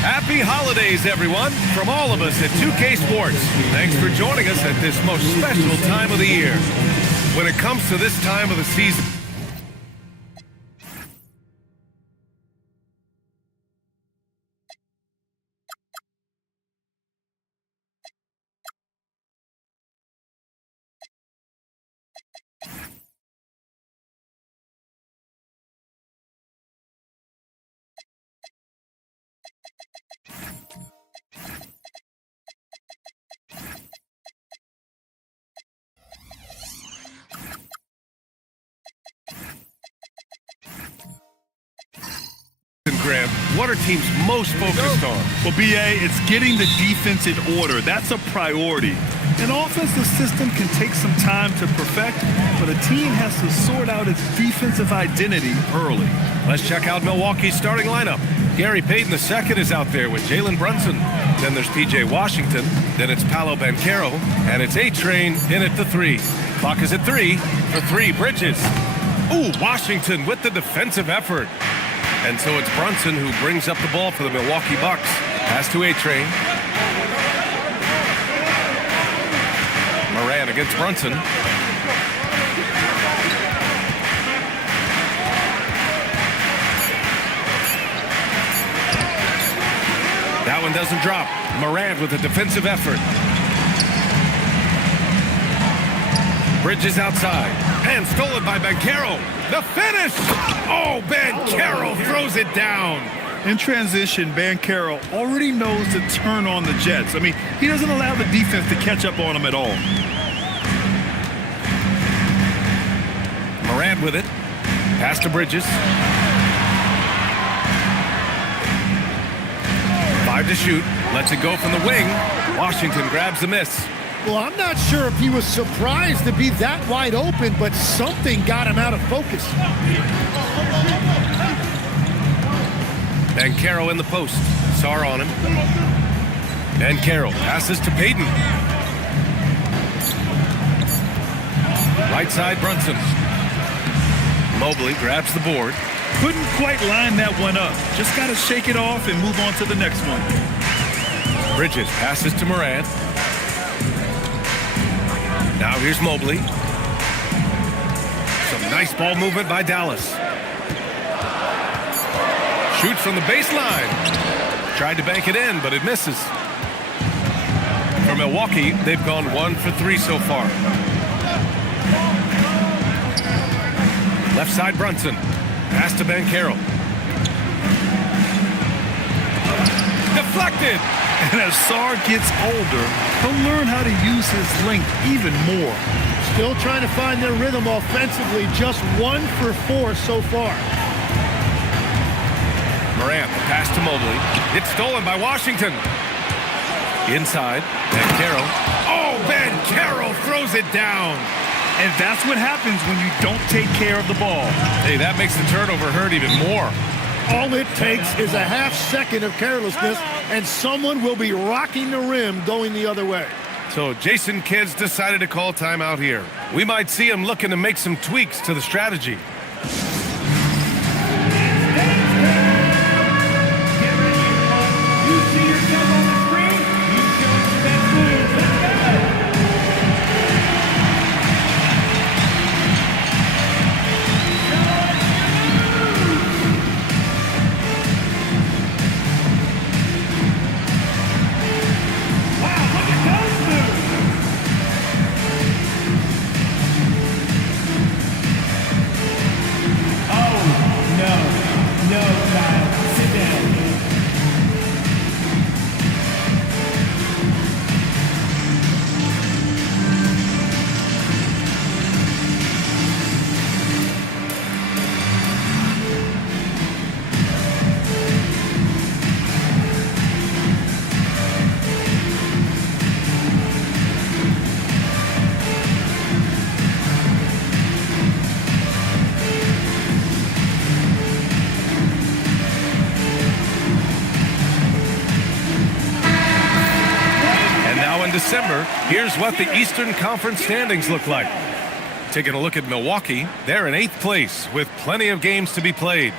Happy holidays, everyone, from all of us at 2K Sports. Thanks for joining us at this most special time of the year. When it comes to this time of the season, Graham, what are teams most focused on? Well, B.A., it's getting the defense in order. That's a priority. An offensive system can take some time to perfect, but a team has to sort out its defensive identity early. Let's check out Milwaukee's starting lineup. Gary Payton II is out there with Jalen Brunson. Then there's P.J. Washington. Then it's Paolo Banchero. And it's A-Train in at the 3. Clock is at 3 for 3. Bridges. Ooh, Washington with the defensive effort. And so it's Brunson who brings up the ball for the Milwaukee Bucks. Pass to A-Train. Moran against Brunson. That one doesn't drop. Moran with a defensive effort. Bridges outside. And stolen by Banchero. The finish! Oh, Banchero throws it down. In transition, Banchero already knows to turn on the Jets. I mean, he doesn't allow the defense to catch up on him at all. Moran with it. Pass to Bridges. 5 to shoot. Lets it go from the wing. Washington grabs the miss. Well, I'm not sure if he was surprised to be that wide open, but something got him out of focus. Banchero in the post. Sarr on him. Banchero passes to Payton. Right side, Brunson. Mobley grabs the board. Couldn't quite line that one up. Just got to shake it off and move on to the next one. Bridges passes to Moran. Now here's Mobley. Some nice ball movement by Dallas. Shoots from the baseline. Tried to bank it in, but it misses. For Milwaukee, they've gone 1 for 3 so far. Left side, Brunson. Pass to Banchero. Deflected! And as Sarr gets older, he'll learn how to use his length even more. Still trying to find their rhythm offensively. Just 1 for 4 so far. Morant, the pass to Mobley. It's stolen by Washington. Inside, Banchero. Oh, Banchero throws it down. And that's what happens when you don't take care of the ball. Hey, that makes the turnover hurt even more. All it takes is a half second of carelessness, and someone will be rocking the rim going the other way. So Jason Kidd's decided to call timeout here. We might see him looking to make some tweaks to the strategy. December, here's what the Eastern Conference standings look like. Taking a look at Milwaukee, they're in 8th place with plenty of games to be played.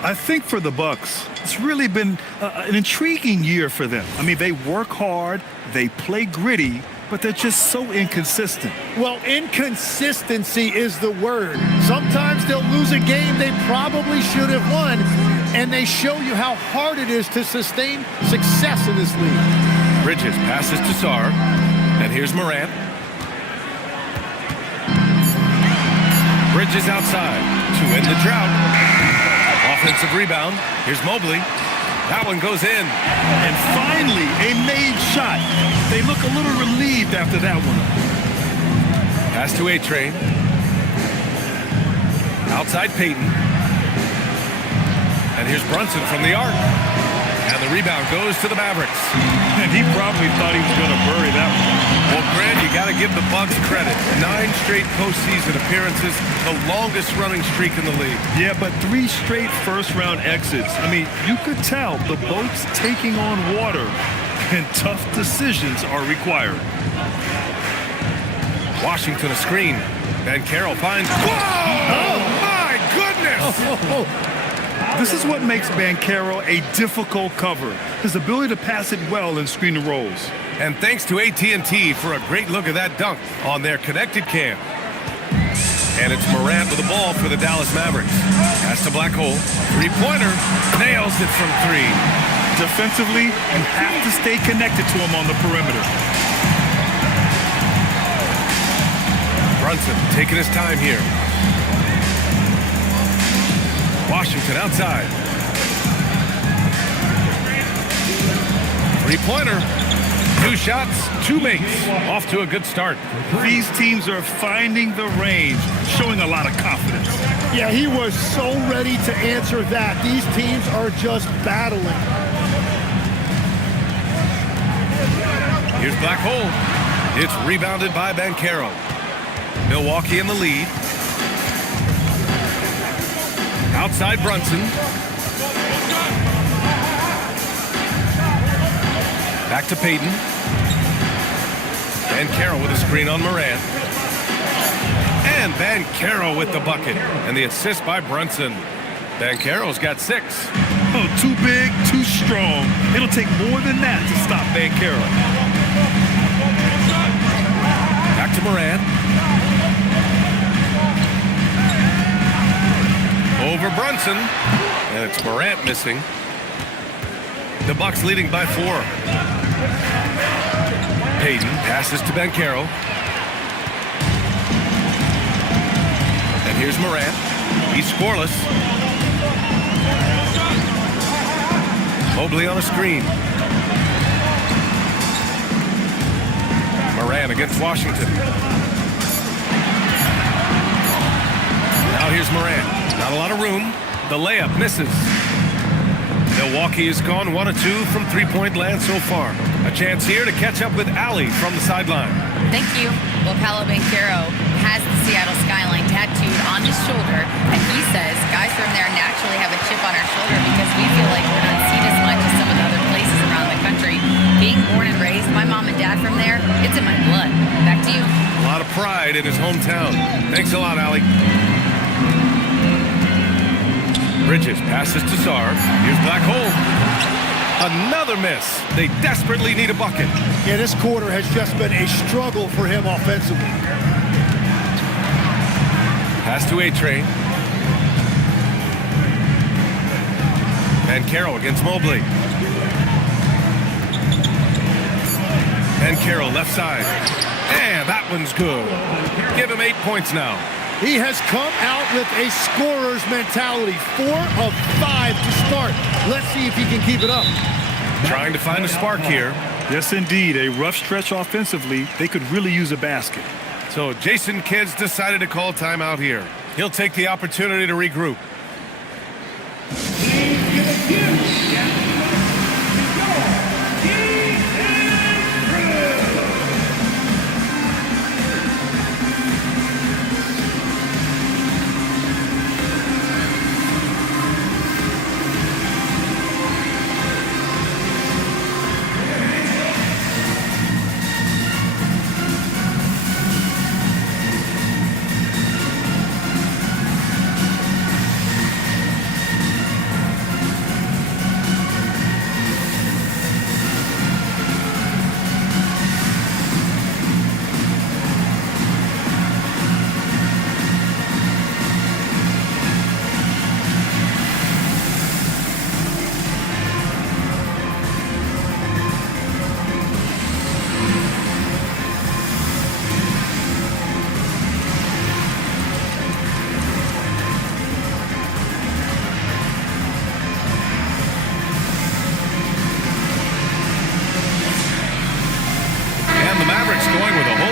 I think for the Bucks, it's really been an intriguing year for them. I mean, they work hard, they play gritty, but they're just so inconsistent. Well, inconsistency is the word. Sometimes they'll lose a game they probably should have won, and they show you how hard it is to sustain success in this league. Bridges passes to Sarr, and here's Morant. Bridges outside to end the drought. Offensive rebound. Here's Mobley. That one goes in. And finally, a made shot. They look a little relieved after that one. Pass to A-Train. Outside Payton. And here's Brunson from the arc. And the rebound goes to the Mavericks. And he probably thought he was going to bury that one. Well, Grant, you got to give the Bucks credit. 9 straight postseason appearances, the longest running streak in the league. Yeah, but 3 straight first-round exits. I mean, you could tell the boat's taking on water, and tough decisions are required. Washington a screen. Banchero finds. Whoa! Oh, my goodness! This is what makes Banchero a difficult cover. His ability to pass it well in screen and rolls. And thanks to AT&T for a great look at that dunk on their connected cam. And it's Morant with the ball for the Dallas Mavericks. Pass to Black Hole. Three-pointer. Nails it from 3. Defensively, you have to stay connected to him on the perimeter. Brunson taking his time here. Washington outside. Three-pointer. 2 shots, 2 makes. Off to a good start. These teams are finding the range, showing a lot of confidence. Yeah, he was so ready to answer that. These teams are just battling. Here's Black Hole. It's rebounded by Banchero. Milwaukee in the lead. Outside Brunson. Back to Payton. Banchero with a screen on Morant. And Banchero with the bucket. And the assist by Brunson. Banchero's got 6. Oh, too big, too strong. It'll take more than that to stop Banchero. Back to Morant. Over Brunson. And it's Morant missing. The Bucks leading by 4. Payton passes to Banchero. And here's Morant. He's scoreless. Mobley on a screen. Morant against Washington. Now here's Morant. Not a lot of room. The layup misses. Milwaukee has gone 1 of 2 from three-point land so far. A chance here to catch up with Allie from the sideline. Thank you. Well, Paolo Banchero has the Seattle skyline tattooed on his shoulder, and he says guys from there naturally have a chip on our shoulder because we feel like we're not seen as much as some of the other places around the country. Being born and raised, my mom and dad from there, it's in my blood. Back to you. A lot of pride in his hometown. Thanks a lot, Allie. Bridges passes to Sarr. Here's Black Hole. Another miss. They desperately need a bucket. Yeah, this quarter has just been a struggle for him offensively. Pass to A-Train. Banchero against Mobley. Banchero left side. And that one's good. Give him 8 points now. He has come out with a scorer's mentality. 4 of 5 to start. Let's see if he can keep it up. Trying to find a spark here. Yes, indeed. A rough stretch offensively. They could really use a basket. So Jason Kidd's decided to call timeout here. He'll take the opportunity to regroup.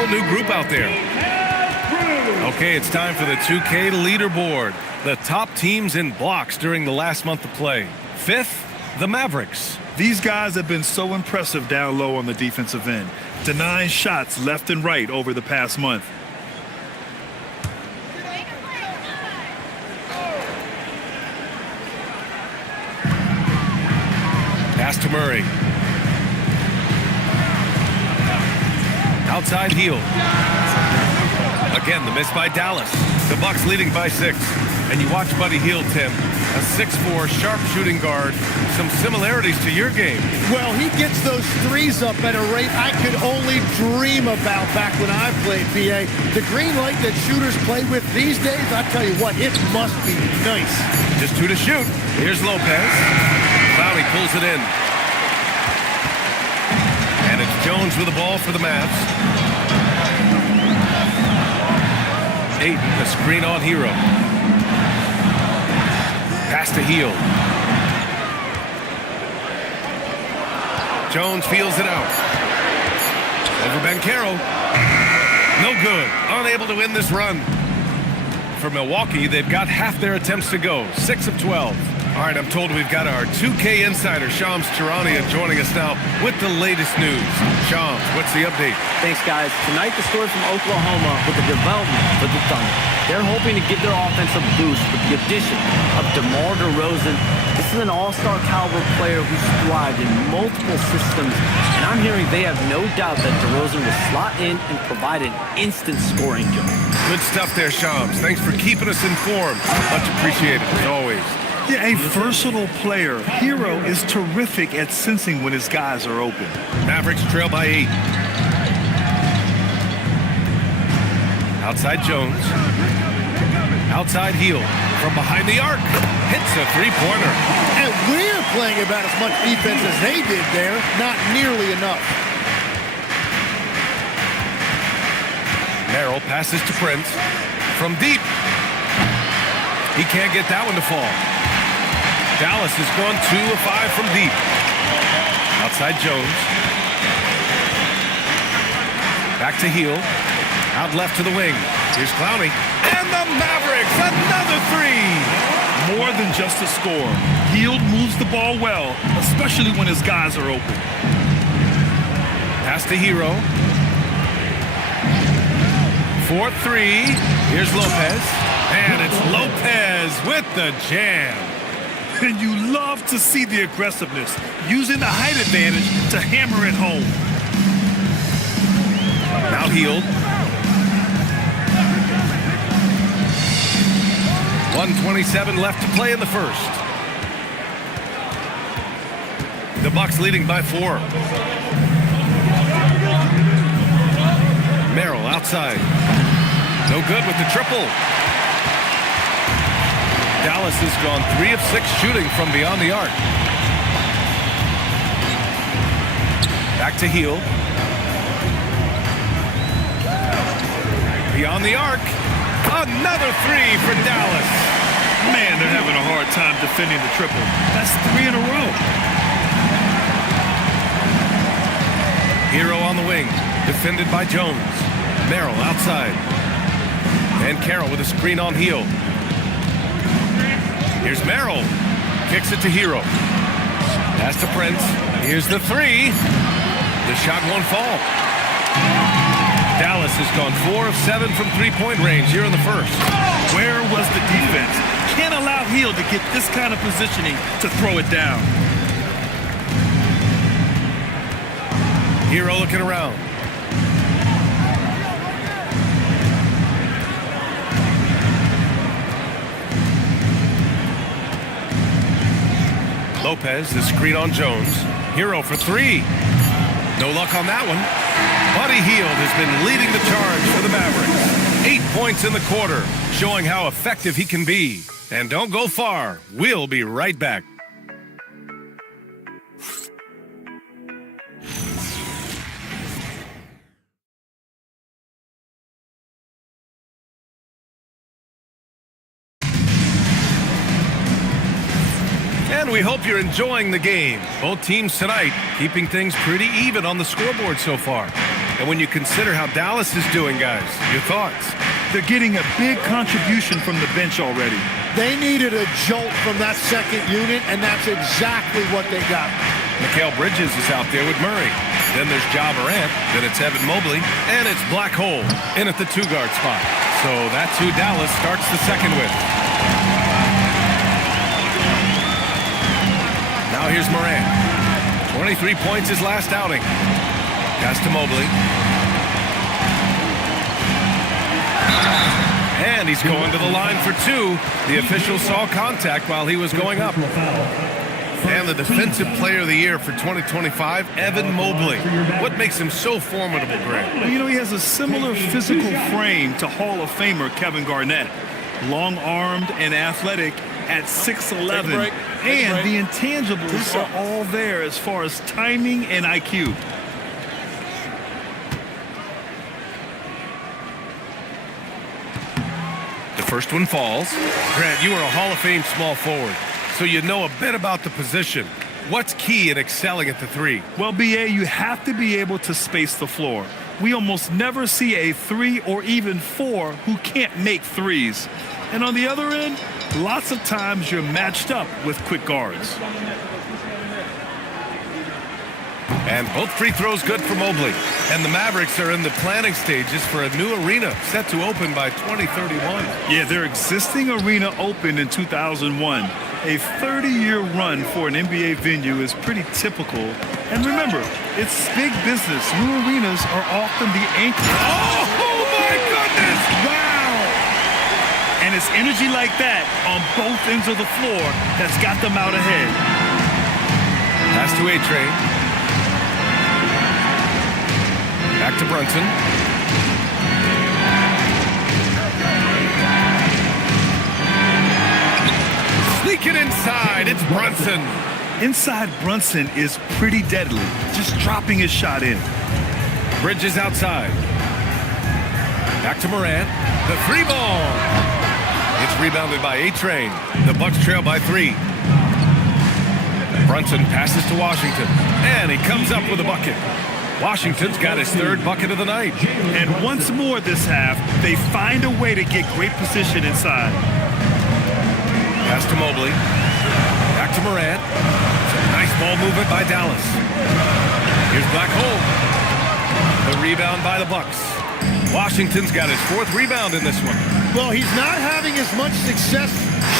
whole new group out there. Okay, it's time for the 2K leaderboard. The top teams in blocks during the last month of play. 5th, the Mavericks. These guys have been so impressive down low on the defensive end, denying shots left and right over the past month. Pass to Murray. Outside heel. Again, the miss by Dallas. The Bucks leading by 6. And you watch Buddy Hield, Tim. A 6'4", sharp shooting guard. Some similarities to your game. Well, he gets those threes up at a rate I could only dream about back when I played, PA. The green light that shooters play with these days, I tell you what, it must be nice. Just 2 to shoot. Here's Lopez. Clowney pulls it in. And it's Jones with the ball for the Mavs. 8, the screen on Hero. Pass to Heel. Jones feels it out. Over Banchero. No good. Unable to win this run. For Milwaukee, they've got half their attempts to go. 6 of 12. All right, I'm told we've got our 2K insider, Shams Charania, joining us now with the latest news. Shams, what's the update? Thanks, guys. Tonight, the story from Oklahoma with the development for the Thunder. They're hoping to give their offense a boost with the addition of DeMar DeRozan. This is an all-star caliber player who's thrived in multiple systems, and I'm hearing they have no doubt that DeRozan will slot in and provide an instant scoring jump. Good stuff there, Shams. Thanks for keeping us informed. Much appreciated, as always. Yeah, a versatile player. Hero is terrific at sensing when his guys are open. Mavericks trail by 8. Outside Jones. Outside Heel. From behind the arc. Hits a three-pointer. And we're playing about as much defense as they did there. Not nearly enough. Merrill passes to Prince. From deep. He can't get that one to fall. Dallas has gone 2 of 5 from deep. Outside Jones. Back to Heel. Out left to the wing. Here's Clowney. And the Mavericks, another 3. More than just a score. Hield moves the ball well, especially when his guys are open. Pass to Hero. 4-3. Here's Lopez. And it's Lopez with the jam. And you love to see the aggressiveness, using the height advantage to hammer it home. Now Hield. 1:27 left to play in the first. The Bucks leading by 4. Merrill outside. No good with the triple. Dallas has gone 3 of 6 shooting from beyond the arc. Back to Heel. Beyond the arc. Another 3 for Dallas. Man, they're having a hard time defending the triple. That's 3 in a row. Hero on the wing. Defended by Jones. Merrill outside. And Carroll with a screen on Heel. Here's Merrill. Kicks it to Hero. Pass to Prince. Here's the 3. The shot won't fall. Dallas has gone 4 of 7 from three-point range here in the first. Where was the defense? Can't allow Hield to get this kind of positioning to throw it down. Hero looking around. Lopez, the screen on Jones. Hero for 3. No luck on that one. Buddy Hield has been leading the charge for the Mavericks. 8 points in the quarter, showing how effective he can be. And don't go far. We'll be right back. And we hope you're enjoying the game. Both teams tonight keeping things pretty even on the scoreboard so far. And when you consider how Dallas is doing, guys, your thoughts? They're getting a big contribution from the bench already. They needed a jolt from that second unit, and that's exactly what they got. Mikal Bridges is out there with Murray. Then there's Ja Morant. Then it's Evan Mobley. And it's Black Hole in at the 2-guard spot. So that's who Dallas starts the second with. Now here's Morant. 23 points his last outing. Pass to Mobley. And he's going to the line for 2. The official saw contact while he was going up. And the Defensive Player of the Year for 2025, Evan Mobley. What makes him so formidable, Grant? Well, you know, he has a similar physical frame to Hall of Famer Kevin Garnett. Long-armed and athletic at 6'11". And the intangibles are all there as far as timing and IQ. The first one falls. Grant, you are a Hall of Fame small forward, so you know a bit about the position. What's key in excelling at the 3? Well, B.A., you have to be able to space the floor. We almost never see a 3 or even 4 who can't make threes. And on the other end, lots of times you're matched up with quick guards. And both free throws good for Mobley. And the Mavericks are in the planning stages for a new arena set to open by 2031. Yeah, their existing arena opened in 2001. A 30-year run for an NBA venue is pretty typical. And remember, it's big business. New arenas are often the anchor. Oh, my goodness! Wow! And it's energy like that on both ends of the floor that's got them out ahead. Pass to A-Train. Back to Brunson. Sneaking inside, it's Brunson. Inside Brunson is pretty deadly, just dropping his shot in. Bridges outside. Back to Morant. The 3 ball. It's rebounded by A-Train. The Bucks trail by 3. Brunson passes to Washington. And he comes up with a bucket. Washington's got his 3rd bucket of the night. And once more this half, they find a way to get great position inside. Pass to Mobley. Back to Morant. Some nice ball movement by Dallas. Here's Black Hole. The rebound by the Bucks. Washington's got his 4th rebound in this one. Well, he's not having as much success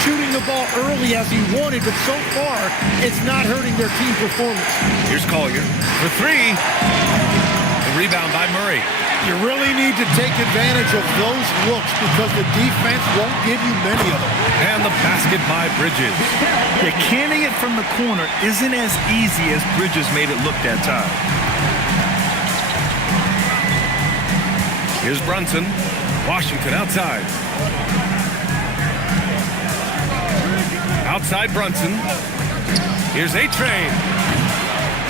shooting the ball early as he wanted, but so far, it's not hurting their team performance. Here's Collier for 3. The rebound by Murray. You really need to take advantage of those looks because the defense won't give you many of them. And the basket by Bridges. Yeah, canning it from the corner isn't as easy as Bridges made it look that time. Here's Brunson. Washington outside. Outside Brunson. Here's A-Train.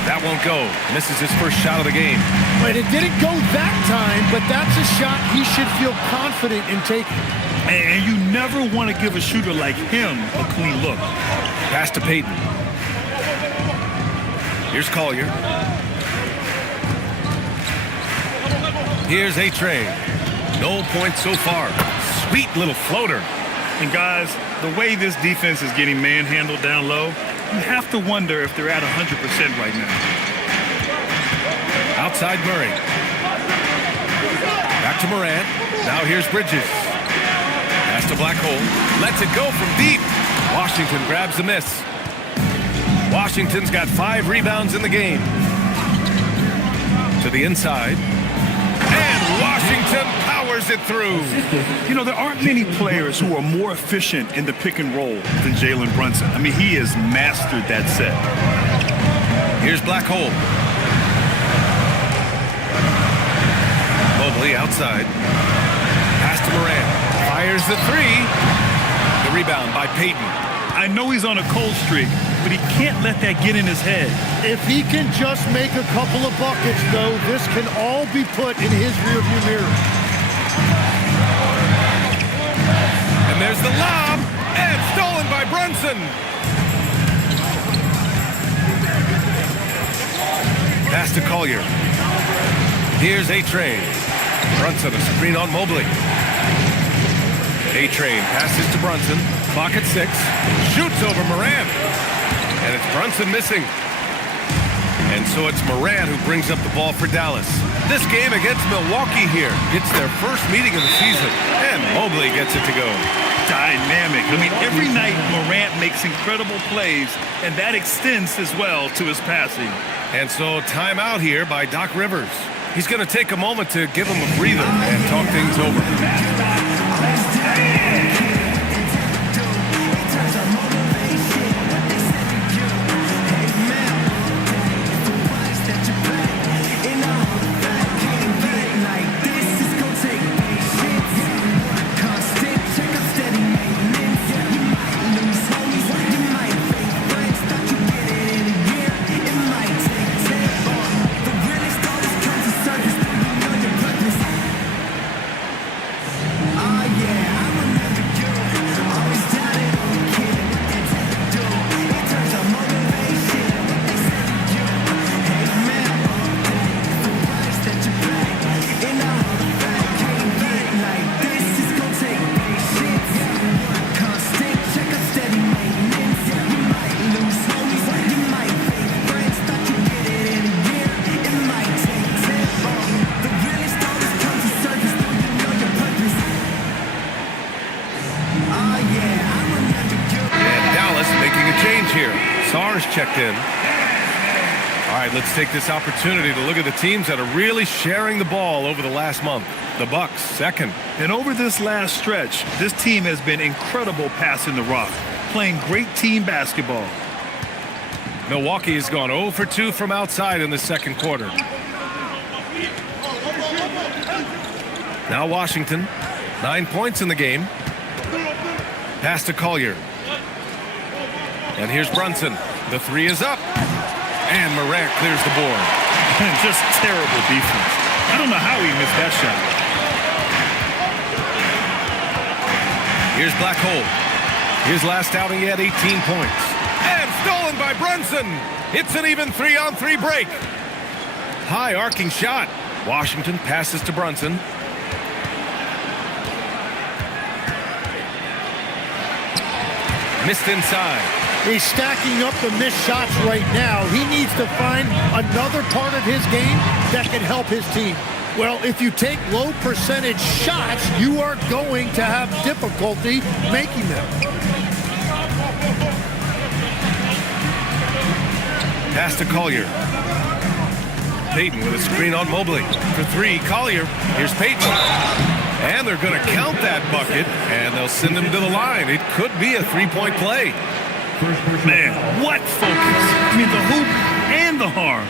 That won't go. Misses his first shot of the game. But it didn't go that time, but that's a shot he should feel confident in taking. And you never want to give a shooter like him a clean look. Pass to Payton. Here's Collier. Here's A-Train. No points so far. Sweet little floater. And guys, the way this defense is getting manhandled down low, you have to wonder if they're at 100% right now. Outside Murray. Back to Morant. Now here's Bridges. Pass to Black Hole. Lets it go from deep. Washington grabs the miss. Washington's got 5 rebounds in the game. To the inside. And Washington powers it through. You know, there aren't many players who are more efficient in the pick and roll than Jalen Brunson. I mean, he has mastered that set. Here's Black Hole. Mobley outside. Pass to Morant. Fires the 3. The rebound by Payton. I know he's on a cold streak, but he can't let that get in his head. If he can just make a couple of buckets, though, this can all be put in his rearview mirror. And there's the lob, and stolen by Brunson. Pass to Collier. Here's A-Train. Brunson, a screen on Mobley. A-Train passes to Brunson. Clock at 6. Shoots over Moran. And it's Brunson missing. And so it's Moran who brings up the ball for Dallas. This game against Milwaukee here gets their first meeting of the season. And Mobley gets it to go. Dynamic. I mean, every night Morant makes incredible plays, and that extends as well to his passing. And so timeout here by Doc Rivers. He's going to take a moment to give him a breather and talk things over. Checked in. All right, let's take this opportunity to look at the teams that are really sharing the ball over the last month. The Bucks, second. And over this last stretch, this team has been incredible passing the rock, playing great team basketball. Milwaukee has gone 0 for 2 from outside in the second quarter. Now Washington, 9 points in the game. Pass to Collier. And here's Brunson. The 3 is up. And Morant clears the board. Just terrible defense. I don't know how he missed that shot. Here's Black Hole. His last outing, he had 18 points. And stolen by Brunson. It's an even 3-on-3 break. High arcing shot. Washington passes to Brunson. Missed inside. He's stacking up the missed shots right now. He needs to find another part of his game that can help his team. Well, if you take low percentage shots, you are going to have difficulty making them. Pass to Collier. Payton with a screen on Mobley. For 3, Collier. Here's Payton. And they're going to count that bucket, and they'll send him to the line. It could be a 3-point play. Man, what focus. I mean, the hoop and the harm.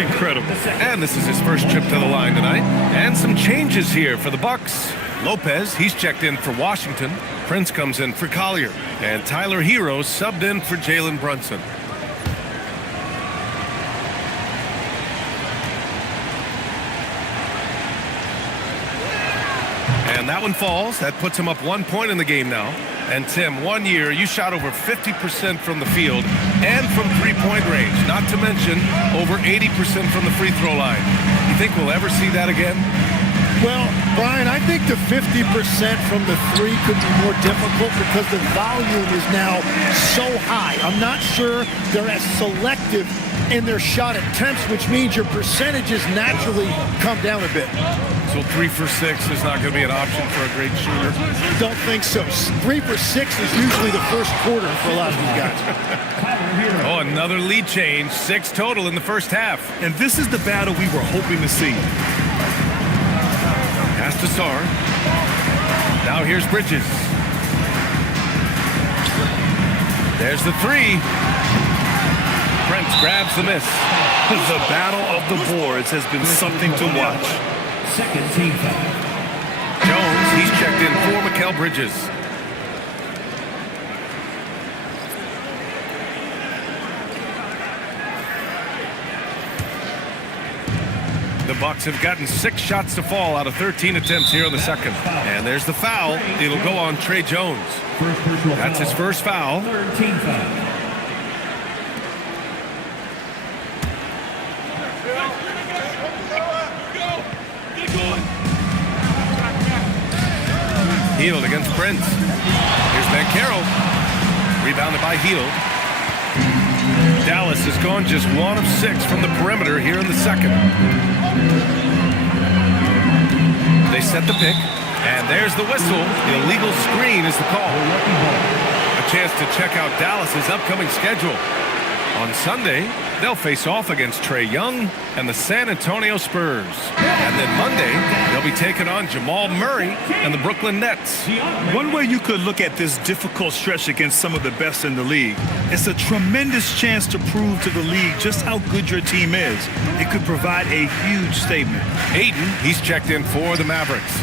Incredible. And this is his first trip to the line tonight. And some changes here for the Bucks. Lopez, he's checked in for Washington. Prince comes in for Collier. And Tyler Hero subbed in for Jalen Brunson. And that one falls. That puts him up 1 point in the game now. And Tim, 1 year, you shot over 50% from the field and from three-point range, not to mention over 80% from the free throw line. You think we'll ever see that again? Well, Brian, I think the 50% from the 3 could be more difficult because the volume is now so high. I'm not sure they're as selective in their shot attempts, which means your percentages naturally come down a bit. So 3 for 6 is not going to be an option for a great shooter? Don't think so. 3 for 6 is usually the first quarter for a lot of these guys. Oh, another lead change. 6 total in the first half. And this is the battle we were hoping to see. Pass to Sarr. Now here's Bridges. There's the 3. Prince grabs the miss. The battle of the boards has been something to watch. Second team foul. Jones, he's checked in for Mikal Bridges. The Bucks have gotten 6 shots to fall out of 13 attempts here in the second. And there's the foul. It'll go on Trey Jones. That's his first foul. Third team foul. Heald against Prince. Here's Banchero. Rebounded by Heald. Dallas has gone just 1 of 6 from the perimeter here in the second. They set the pick, and there's the whistle. Illegal screen is the call. A chance to check out Dallas's upcoming schedule. On Sunday, they'll face off against Trae Young and the San Antonio Spurs. And then Monday, they'll be taking on Jamal Murray and the Brooklyn Nets. One way you could look at this difficult stretch against some of the best in the league, it's a tremendous chance to prove to the league just how good your team is. It could provide a huge statement. Ayton, he's checked in for the Mavericks.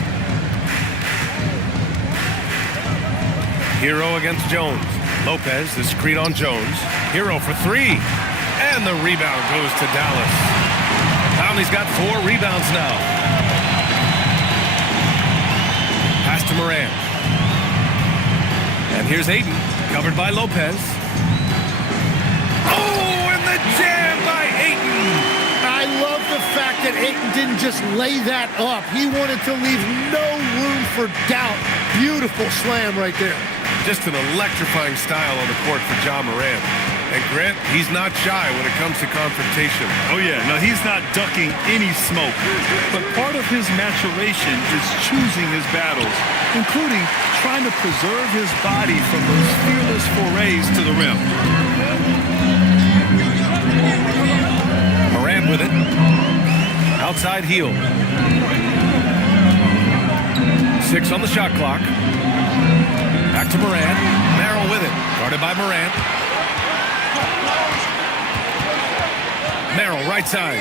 Hero against Jones. Lopez, the screen on Jones. Hero for 3. And the rebound goes to Dallas. Conley's got 4 rebounds now. Pass to Morant. And here's Ayton, covered by Lopez. Oh, and the jam by Ayton. I love the fact that Ayton didn't just lay that up. He wanted to leave no room for doubt. Beautiful slam right there. Just an electrifying style on the court for Ja Morant. And Grant, he's not shy when it comes to confrontation. Oh, yeah. No, he's not ducking any smoke. But part of his maturation is choosing his battles, including trying to preserve his body from those fearless forays to the rim. Morant with it. Outside Hield. 6 on the shot clock. Back to Morant. Merrill with it. Guarded by Morant. Merrill, right side.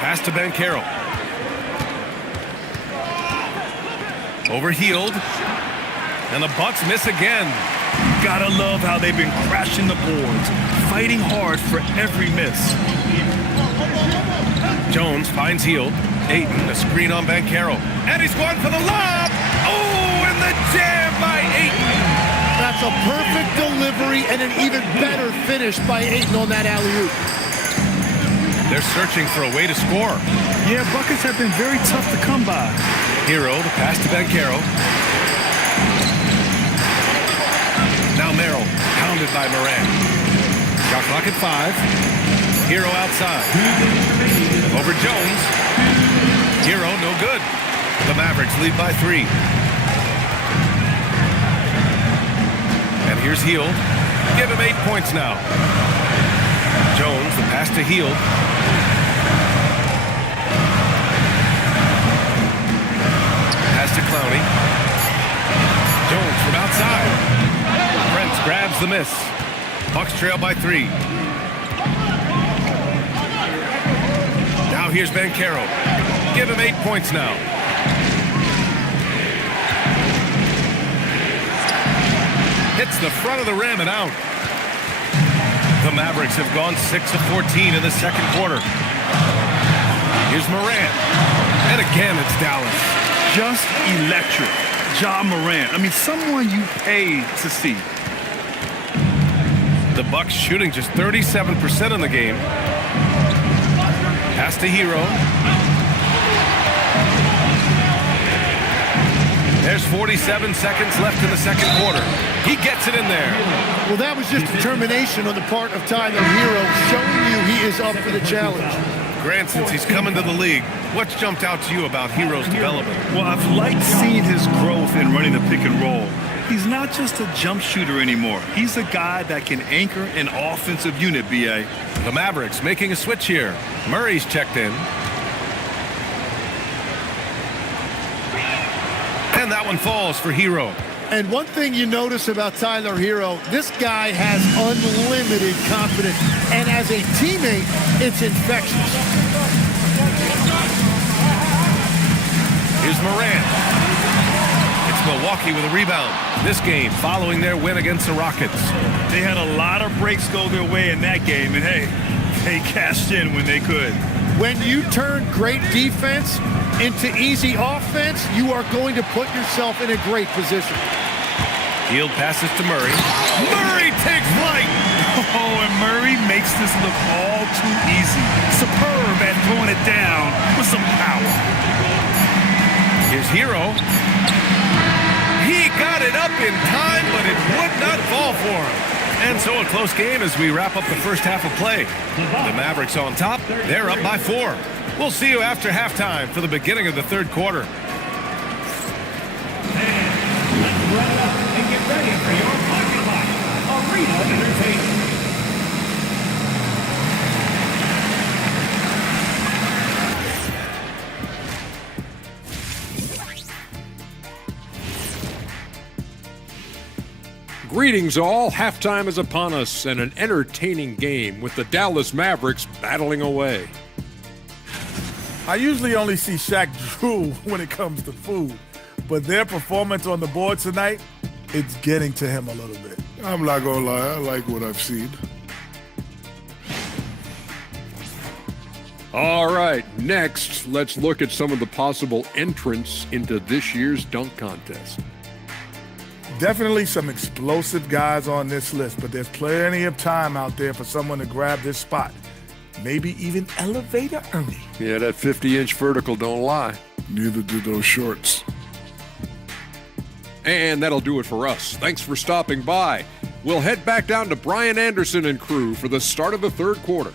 Pass to Banchero. Over Hield. And the Bucks miss again. Gotta love how they've been crashing the boards, fighting hard for every miss. Jones finds Hield. Ayton, a screen on Banchero. And he's going for the lob. Oh, and the jam by Ayton. That's a perfect delivery and an even better finish by Ayton on that alley-oop. They're searching for a way to score. Yeah, buckets have been very tough to come by. Hero to pass to Banchero. Now Merrill, pounded by Morant. Shot clock at 5. Hero outside. Over Jones. Hero, no good. The Mavericks lead by 3. And here's Hield. Give him 8 points now. Jones, the pass to Hield. Pass to Clowney. Jones from outside. Prince grabs the miss. Bucks trail by 3. Now here's Banchero. Give him 8 points now. Hits the front of the rim and out. The Mavericks have gone 6 of 14 in the second quarter. Here's Morant. And again, it's Dallas. Just electric. Ja Morant. I mean, someone you pay to see. The Bucks shooting just 37% in the game. Pass to Hero. There's 47 seconds left in the second quarter. He gets it in there. Well, that was just determination on the part of Tyler Hero, showing you he is up for the challenge. Grant, since he's come into the league, what's jumped out to you about Hero's development? Well, I've liked seeing his growth in running the pick and roll. He's not just a jump shooter anymore. He's a guy that can anchor an offensive unit, B.A. The Mavericks making a switch here. Murray's checked in. And that one falls for Hero. And one thing you notice about Tyler Hero, this guy has unlimited confidence. And as a teammate, it's infectious. Here's Morant. It's Milwaukee with a rebound. This game following their win against the Rockets. They had a lot of breaks go their way in that game, and hey, they cashed in when they could. When you turn great defense into easy offense, you are going to put yourself in a great position. Hield passes to Murray. Murray takes flight. Oh, and Murray makes this look all too easy. superb at throwing it down with some power. Here's Hero. He got it up in time, but it would not fall for him. And so a close game as we wrap up the first half of play. The Mavericks on top. They're up by 4. We'll see you after halftime for the beginning of the third quarter. Let's wrap it up and get ready for your Occupy Arena Entertainment. Greetings all, halftime is upon us and an entertaining game with the Dallas Mavericks battling away. I usually only see Shaq drool when it comes to food, but their performance on the board tonight, it's getting to him a little bit. I'm not gonna lie, I like what I've seen. All right, next, let's look at some of the possible entrants into this year's dunk contest. Definitely some explosive guys on this list, but there's plenty of time out there for someone to grab this spot. Maybe even Elevator Ernie. Yeah, that 50-inch vertical don't lie. Neither do those shorts. And that'll do it for us. Thanks for stopping by. We'll head back down to Brian Anderson and crew for the start of the third quarter.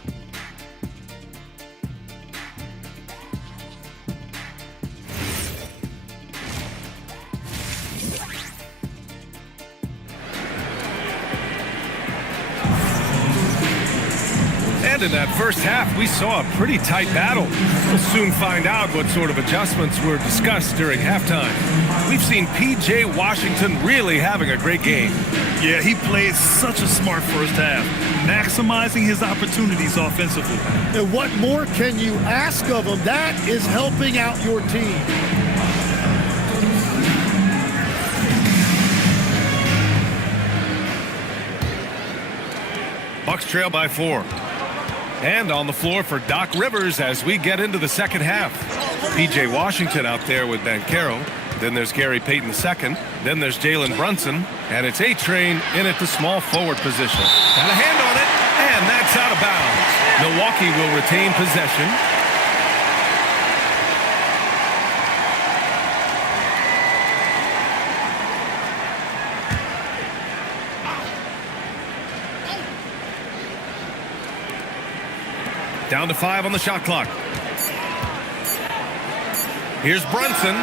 And in that first half, we saw a pretty tight battle. We'll soon find out what sort of adjustments were discussed during halftime. We've seen P.J. Washington really having a great game. Yeah, he played such a smart first half, maximizing his opportunities offensively. And what more can you ask of him? That is helping out your team. Bucks trail by 4. And on the floor for Doc Rivers as we get into the second half. P.J. Washington out there with Banchero. Then there's Gary Payton II. Then there's Jalen Brunson. And it's A-Train in at the small forward position. Got a hand on it, and that's out of bounds. Milwaukee will retain possession. Down to 5 on the shot clock. Here's Brunson.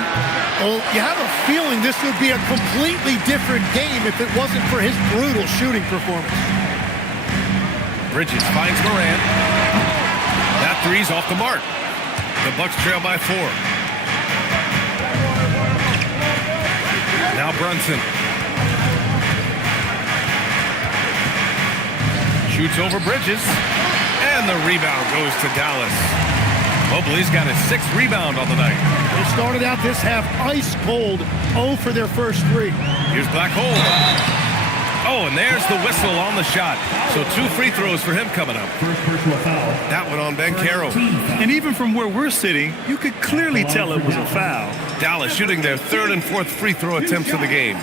Well, you have a feeling this would be a completely different game if it wasn't for his brutal shooting performance. Bridges finds Morant. That three's off the mark. The Bucks trail by 4. Now Brunson. Shoots over Bridges. And the rebound goes to Dallas. Mobley's got his 6th rebound on the night. They started out this half ice cold, 0 for their first 3. Here's Black Hole. Oh, and there's the whistle on the shot. So 2 free throws for him coming up. First personal foul. That one on Banchero. And even from where we're sitting, you could clearly tell it was a foul. Dallas shooting their 3rd and 4th free throw attempts of the game.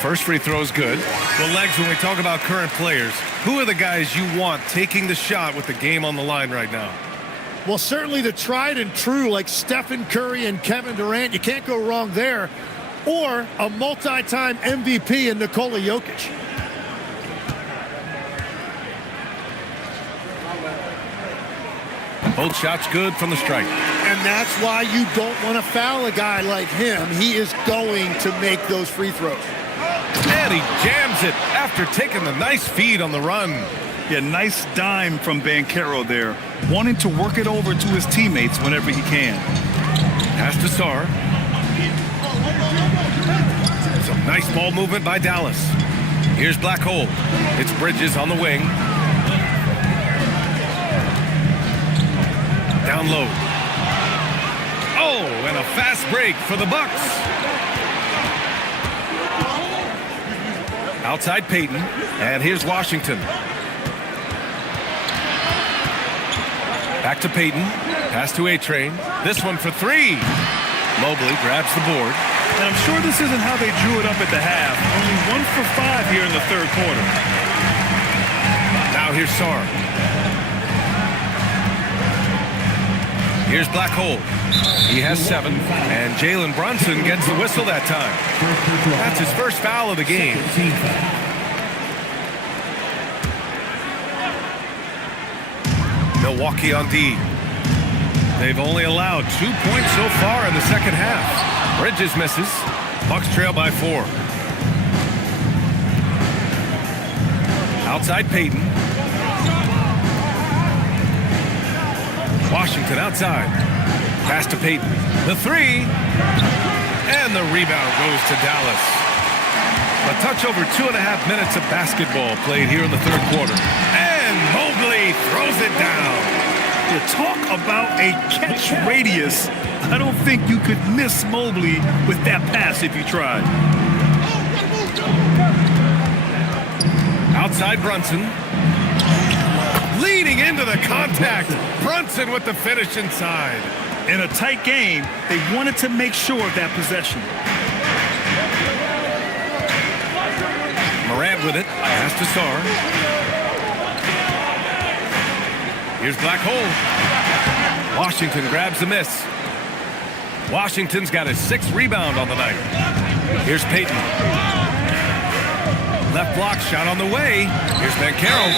First free throw is good. Well, Legs, when we talk about current players, who are the guys you want taking the shot with the game on the line right now? Well, certainly the tried and true like Stephen Curry and Kevin Durant. You can't go wrong there. Or a multi-time MVP in Nikola Jokic. Both shots good from the strike. And that's why you don't want to foul a guy like him. He is going to make those free throws. And he jams it after taking the nice feed on the run. Yeah, nice dime from Banchero there, wanting to work it over to his teammates whenever he can. Pass to Sarr. Some nice ball movement by Dallas. Here's Black Hole. It's Bridges on the wing. Down low. Oh, and a fast break for the Bucks. Outside Payton, and here's Washington. Back to Peyton. Pass to A-Train. This one for three. Mobley grabs the board. And I'm sure this isn't how they drew it up at the half. Only 1 for 5 here in the third quarter. Now here's Sarr. Here's Black Hole. He has 7. And Jalen Brunson gets the whistle that time. That's his first foul of the game. Milwaukee on D. They've only allowed 2 points so far in the second half. Bridges misses. Bucks trail by 4. Outside Peyton. Washington outside. Pass to Peyton. The 3. And the rebound goes to Dallas. A touch over 2.5 minutes of basketball played here in the third quarter. And Mobley throws it down. To talk about a catch radius, I don't think you could miss Mobley with that pass if you tried. Outside Brunson. Leading into the contact. Brunson with the finish inside. In a tight game, they wanted to make sure of that possession. Morant with it. Pass to Sarr. Here's Black Hole. Washington grabs the miss. Washington's got his 6th rebound on the night. Here's Peyton. Left block shot on the way. Here's Banchero.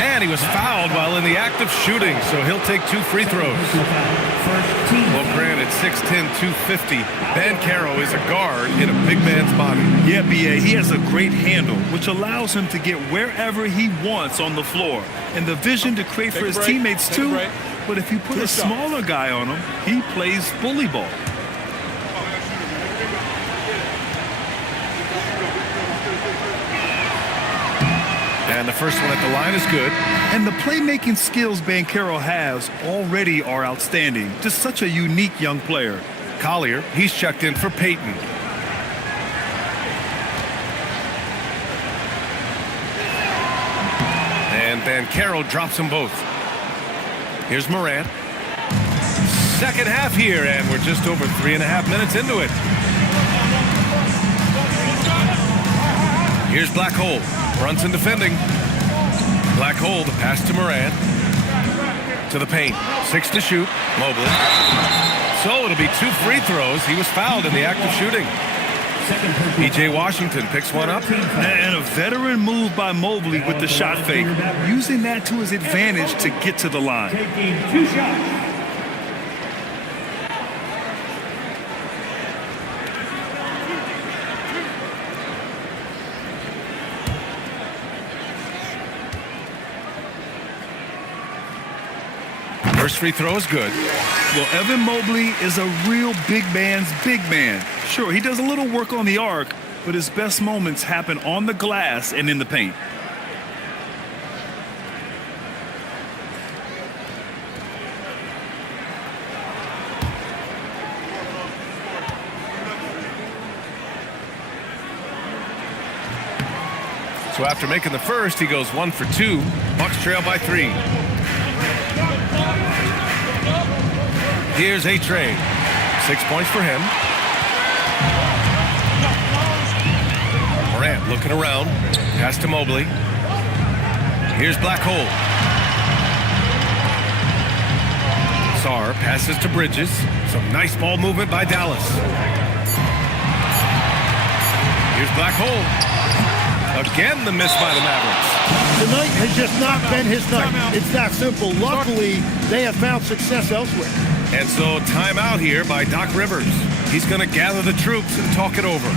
And he was fouled while in the act of shooting, so he'll take 2 free throws. Well, granted, 6'10", 250. Banchero is a guard in a big man's body. Yeah, B.A., he has a great handle, which allows him to get wherever he wants on the floor. And the vision to create for his teammates, too. But if you put a smaller guy on him, he plays bully ball. And the first one at the line is good. And the playmaking skills Banchero has already are outstanding. Just such a unique young player. Collier, he's checked in for Peyton. And Banchero drops them both. Here's Morant. Second half here, and we're just over 3.5 minutes into it. Here's Black Hole. Brunson defending. Black Hole, the pass to Morant. To the paint. 6 to shoot. Mobley. So it'll be 2 free throws. He was fouled in the act of shooting. P.J. Washington picks one up. And a veteran move by Mobley with the shot fake, using that to his advantage to get to the line. Taking 2 shots. First free throw is good. Well, Evan Mobley is a real big man's big man. Sure, he does a little work on the arc, but his best moments happen on the glass and in the paint. So after making the first, he goes 1 for 2. Bucks trail by 3. Here's A-Train. 6 points for him. Morant looking around. Pass to Mobley. Here's Black Hole. Sarr passes to Bridges. Some nice ball movement by Dallas. Here's Black Hole. Again, the miss by the Mavericks. Tonight has just not been his night. It's that simple. Luckily, they have found success elsewhere. And so timeout here by Doc Rivers. He's going to gather the troops and talk it over.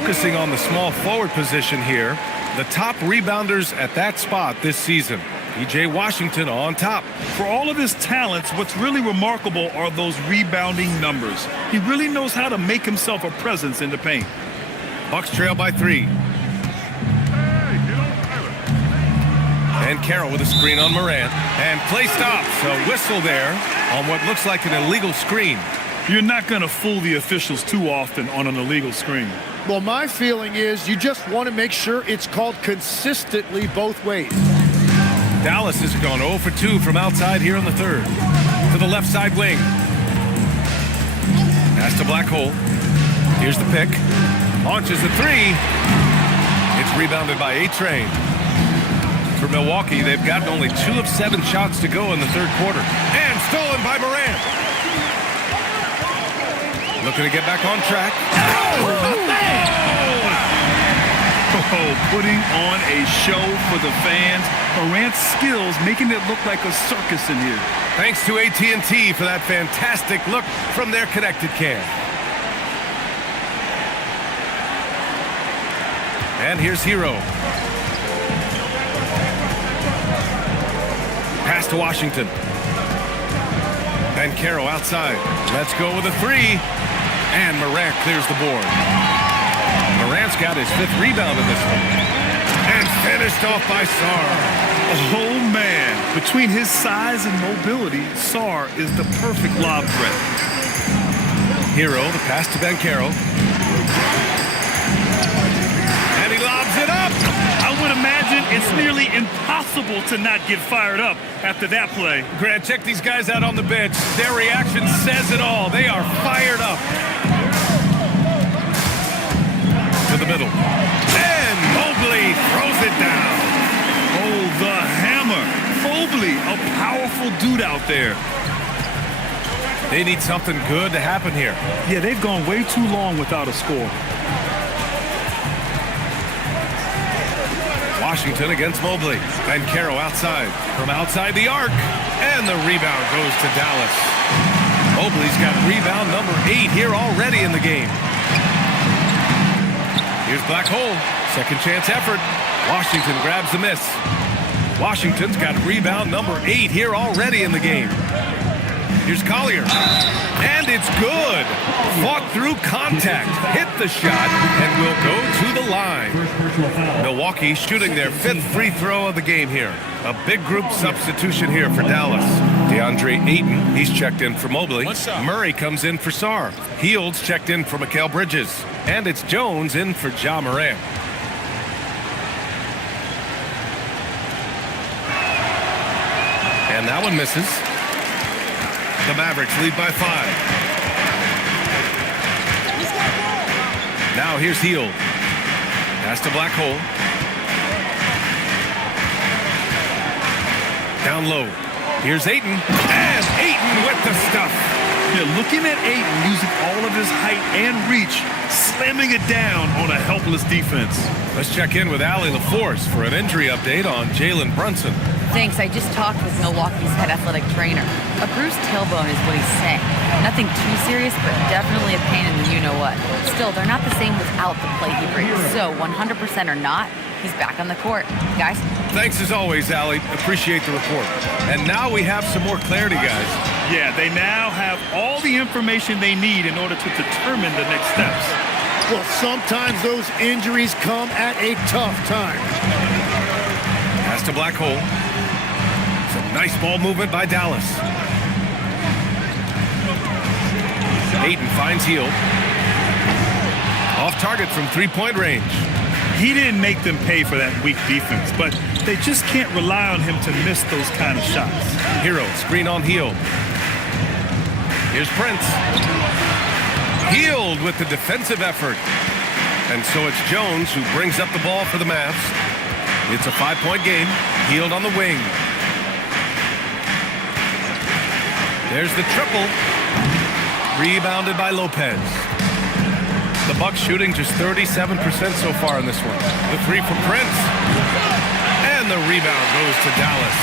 focusing on the small forward position here. The top rebounders at that spot this season. P.J. Washington on top. For all of his talents, what's really remarkable are those rebounding numbers. He really knows how to make himself a presence in the paint. Bucks trail by 3. And Carroll with a screen on Morant. And play stops. A whistle there on what looks like an illegal screen. You're not going to fool the officials too often on an illegal screen. Well, my feeling is you just want to make sure it's called consistently both ways. Dallas has gone 0 for 2 from outside here in the third. To the left side wing. Pass to Black Hole. Here's the pick. Launches the 3. It's rebounded by A-Train. For Milwaukee, they've gotten only 2 of 7 shots to go in the third quarter. And stolen by Morant. Looking to get back on track. Putting on a show for the fans. Morant's skills making it look like a circus in here. Thanks to AT&T for that fantastic look from their connected cam. And here's Hero. Pass to Washington. And Carroll outside. Let's go with a 3. And Morant clears the board. Morant's got his 5th rebound in this one. And finished off by Sarr. Oh, man. Between his size and mobility, Sarr is the perfect lob threat. Hero, the pass to Banchero. And he lobs it up. I would imagine it's nearly impossible to not get fired up after that play. Grant, check these guys out on the bench. Their reaction says it all. They are fired up. To the middle. And Mobley throws it down. Oh, the hammer. Mobley, a powerful dude out there. They need something good to happen here. Yeah, they've gone way too long without a score. Washington against Mobley. And Carroll outside. From outside the arc. And the rebound goes to Dallas. Mobley's got rebound number 8 here already in the game. Here's Black Hole. Second chance effort. Washington grabs the miss. Washington's got rebound number 8 here already in the game. Here's Collier. And it's good. Fought through contact. Hit the shot and will go to the line. Milwaukee shooting their 5th free throw of the game here. A big group substitution here for Dallas. DeAndre Ayton, he's checked in for Mobley. Murray comes in for Sarr. Heald's checked in for Mikal Bridges. And it's Jones in for Ja Morant. And that one misses. The Mavericks lead by 5. Now here's Hield. Pass to Black Hole. Down low. Here's Ayton. And Ayton with the stuff. Yeah, looking at Ayton using all of his height and reach, slamming it down on a helpless defense. Let's check in with Allie LaForce for an injury update on Jalen Brunson. Thanks. I just talked with Milwaukee's head athletic trainer. A bruised tailbone is what he's saying. Nothing too serious, but definitely a pain in the you-know-what. Still, they're not the same without the play he brings. So 100% or not, he's back on the court. Guys? Thanks as always, Allie. Appreciate the report. And now we have some more clarity, guys. Yeah, they now have all the information they need in order to determine the next steps. Well, sometimes those injuries come at a tough time. Pass to Black Hole. Some nice ball movement by Dallas. Ayton finds Hield. Off target from three-point range. He didn't make them pay for that weak defense, but they just can't rely on him to miss those kind of shots. Hero, screen on Hield. Here's Prince. Hield with the defensive effort. And so it's Jones who brings up the ball for the Mavs. It's a 5-point game. Hield on the wing. There's the triple. Rebounded by Lopez. The Bucks shooting just 37% so far in this one. The 3 from Prince. And the rebound goes to Dallas.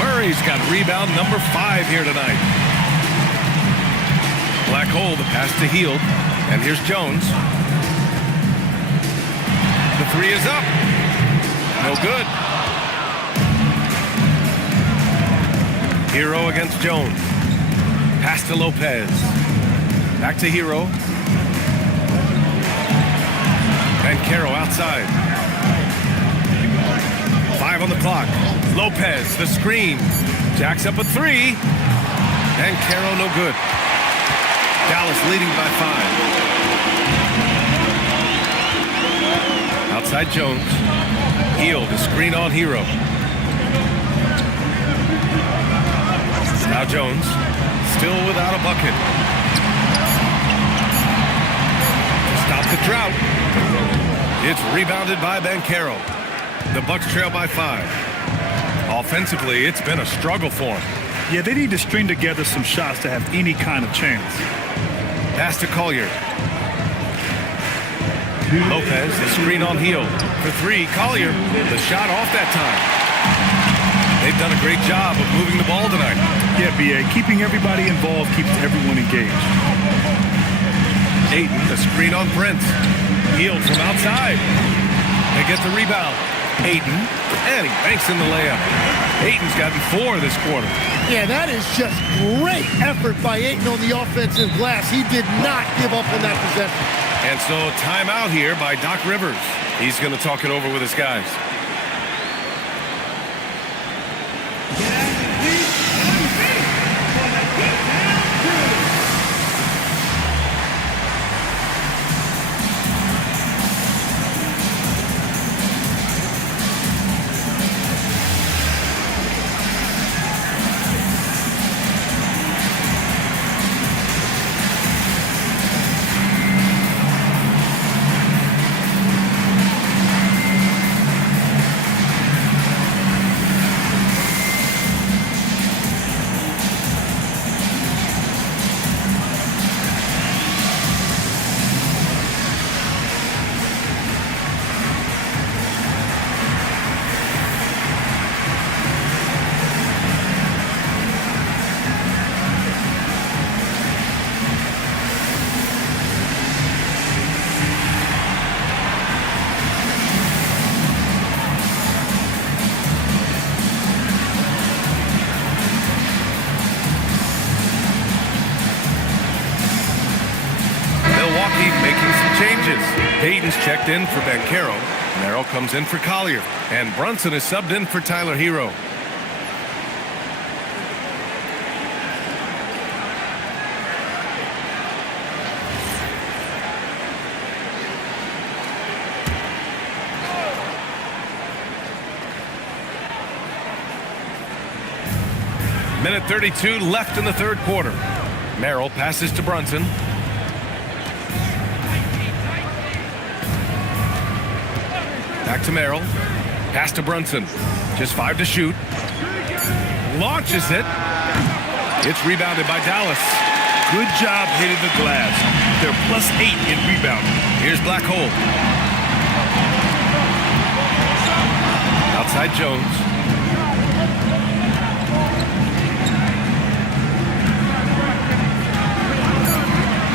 Murray's got rebound number 5 here tonight. Black Hole, the pass to Hield. And here's Jones. The three is up. No good. Hero against Jones. Pass to Lopez. Back to Hero. Bancaro outside. 5 on the clock. Lopez, the screen. Jacks up a three. Bancaro, no good. Dallas leading by 5. Outside Jones. Heel, the screen on Hero. Now Jones, still without a bucket. To stop the drought. It's rebounded by Bancaro. The Bucks trail by 5. Offensively, it's been a struggle for them. Yeah, they need to string together some shots to have any kind of chance. Pass to Collier. Lopez, the screen on Heel. For 3, Collier, the shot off that time. They've done a great job of moving the ball tonight. Yeah, B.A., keeping everybody involved keeps everyone engaged. Ayton, the screen on Prince. Heel from outside. They get the rebound. Ayton, and he banks in the layup. Ayton's gotten 4 this quarter. Yeah, that is just great effort by Ayton on the offensive glass. He did not give up on that possession. And so timeout here by Doc Rivers. He's going to talk it over with his guys. Payton's checked in for Bancaro. Merrill comes in for Collier. And Brunson is subbed in for Tyler Hero. Minute 32 left in the third quarter. Merrill passes to Brunson. Back to Merrill. Pass to Brunson. Just 5 to shoot. Launches it. It's rebounded by Dallas. Good job hitting the glass. They're +8 in rebounding. Here's Black Hole. Outside Jones.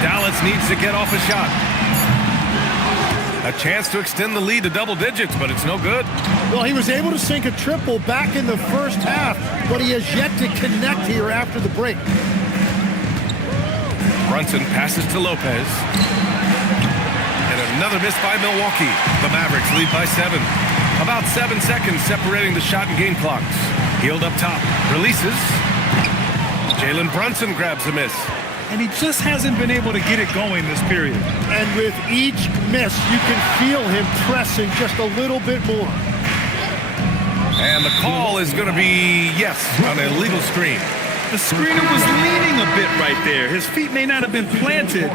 Dallas needs to get off a shot. A chance to extend the lead to double digits, but it's no good. Well, he was able to sink a triple back in the first half, but he has yet to connect here after the break. Brunson passes to Lopez. And another miss by Milwaukee. The Mavericks lead by 7. About 7 seconds separating the shot and game clocks. Healed up top. Releases. Jalen Brunson grabs a miss. And he just hasn't been able to get it going this period. And with each miss, you can feel him pressing just a little bit more. And the call is going to be, yes, on a illegal screen. The screener was leaning a bit right there. His feet may not have been planted.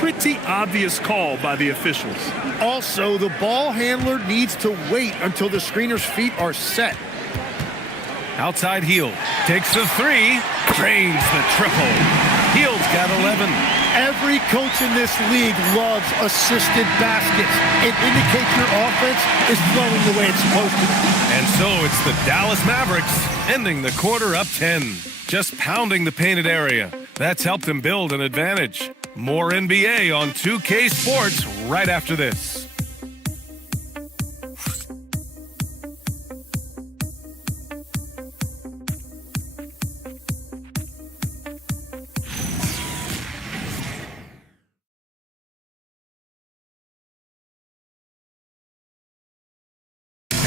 Pretty obvious call by the officials. Also, the ball handler needs to wait until the screener's feet are set. Outside Heel. Takes the 3. Drains the triple. Heel's got 11. Every coach in this league loves assisted baskets. It indicates your offense is flowing the way it's supposed to. And so it's the Dallas Mavericks ending the quarter up 10. Just pounding the painted area. That's helped them build an advantage. More NBA on 2K Sports right after this.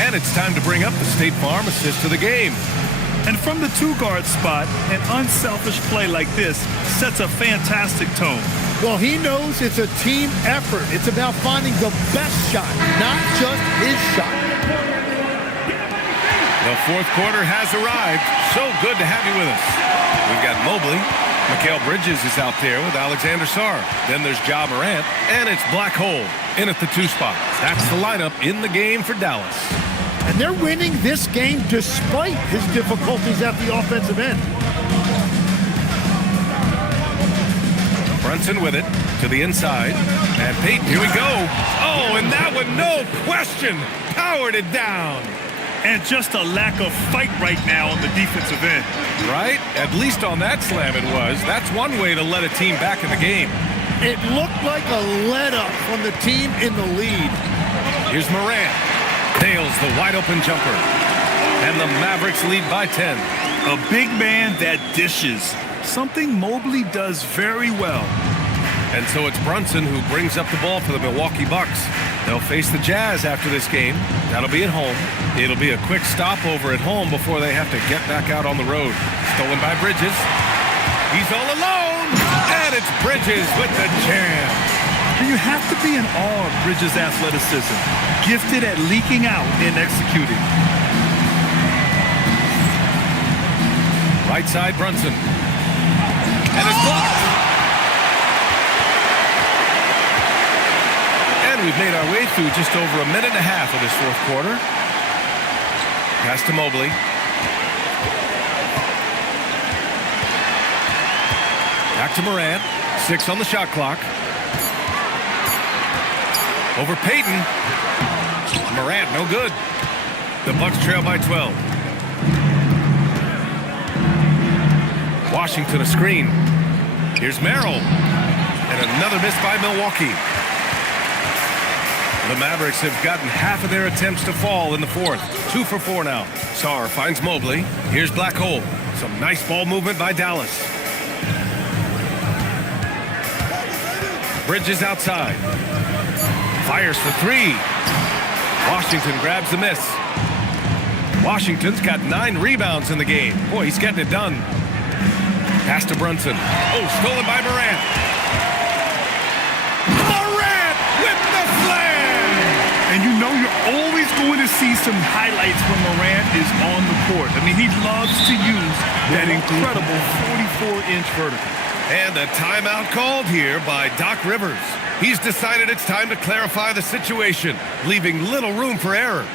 And it's time to bring up the State Farm assist to the game. And from the 2-guard spot, an unselfish play like this sets a fantastic tone. Well, he knows it's a team effort. It's about finding the best shot, not just his shot. The fourth quarter has arrived. So good to have you with us. We've got Mobley. Mikal Bridges is out there with Alexander Sarr. Then there's Ja Morant, and it's Black Hole in at the 2 spot. That's the lineup in the game for Dallas. And they're winning this game despite his difficulties at the offensive end. Brunson with it to the inside. And Payton, here we go. Oh, and that one, no question, powered it down. And just a lack of fight right now on the defensive end. Right? At least on that slam it was. That's one way to let a team back in the game. It looked like a let-up from the team in the lead. Here's Morant. Nails the wide-open jumper. And the Mavericks lead by 10. A big man that dishes. Something Mobley does very well. And so it's Brunson who brings up the ball for the Milwaukee Bucks. They'll face the Jazz after this game. That'll be at home. It'll be a quick stopover at home before they have to get back out on the road. Stolen by Bridges. He's all alone. And it's Bridges with the jam. And you have to be in awe of Bridges' athleticism. Gifted at leaking out and executing. Right side, Brunson. And it's blocked. And we've made our way through just over a minute and a half of this fourth quarter. Pass to Mobley. Back to Morant. 6 on the shot clock. Over Payton. Morant, no good. The Bucks trail by 12. Washington a screen. Here's Merrill. And another miss by Milwaukee. The Mavericks have gotten half of their attempts to fall in the fourth. 2 for 4 now. Sarr finds Mobley. Here's Black Hole. Some nice ball movement by Dallas. Bridges outside. Fires for 3. Washington grabs the miss. Washington's got 9 rebounds in the game. Boy, he's getting it done. Pass to Brunson. Oh, stolen by Morant. Morant with the slam! And you know you're always going to see some highlights when Morant is on the court. I mean, he loves to use that incredible 44-inch vertical. And a timeout called here by Doc Rivers. He's decided it's time to clarify the situation, leaving little room for error.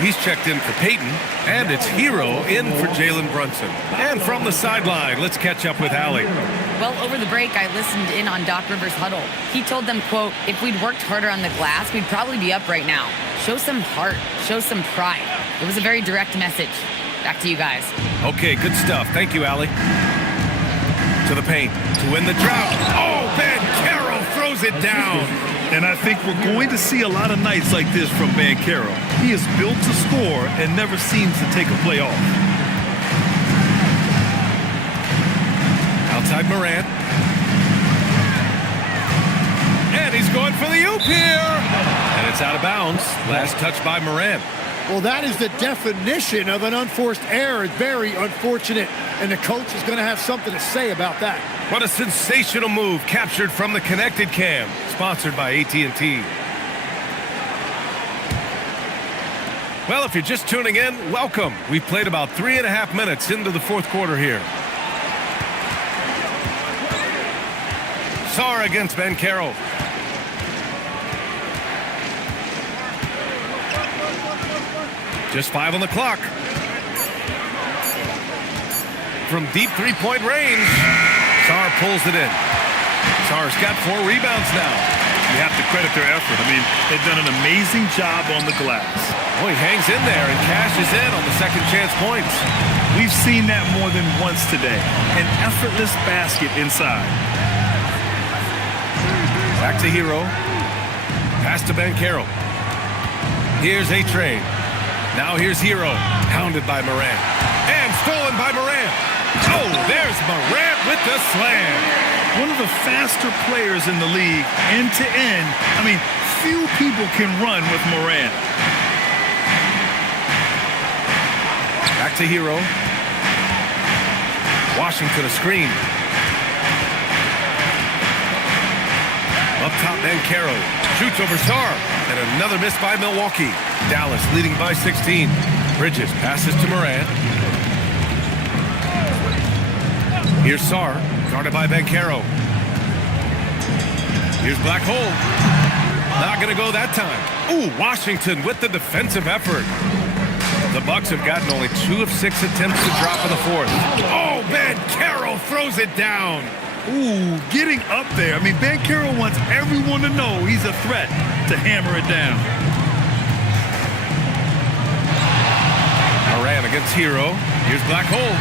He's checked in for Payton, and it's Hero in for Jalen Brunson. And from the sideline, let's catch up with Allie. Well, over the break, I listened in on Doc Rivers' huddle. He told them, quote, if we'd worked harder on the glass, we'd probably be up right now. Show some heart. Show some pride. It was a very direct message. Back to you guys. Okay, good stuff. Thank you, Allie. To the paint. To win the drought. Oh, Banchero throws it down. And I think we're going to see a lot of nights like this from Banchero. He is built to score and never seems to take a play off. Outside Morant. And he's going for the oop here. And it's out of bounds. Last touch by Morant. Well, that is the definition of an unforced error. It's very unfortunate, and the coach is going to have something to say about that. What a sensational move captured from the connected cam, sponsored by AT&T. Well, if you're just tuning in, welcome. We've played about 3.5 minutes into the fourth quarter here. Sarr against Banchero. Just 5 on the clock. From deep three-point range, Sarr pulls it in. Sarr's got 4 rebounds now. You have to credit their effort. I mean, they've done an amazing job on the glass. Oh, he hangs in there and cashes in on the second chance points. We've seen that more than once today. An effortless basket inside. Back to Hero. Pass to Banchero. Here's A-Train. Now here's Hero, hounded by Morant. And stolen by Morant. Oh, there's Morant with the slam. One of the faster players in the league, end to end. I mean, few people can run with Morant. Back to Hero. Washington a screen. Up top, Banchero shoots over Sarr, and another miss by Milwaukee. Dallas leading by 16. Bridges passes to Morant. Here's Sarr, guarded by Banchero. Here's Black Hole. Not going to go that time. Ooh, Washington with the defensive effort. The Bucks have gotten only 2 of 6 attempts to drop in the fourth. Oh, Banchero throws it down. Ooh, getting up there. I mean, Banchero wants everyone to know he's a threat to hammer it down. Morant against Hero. Here's Black Hole.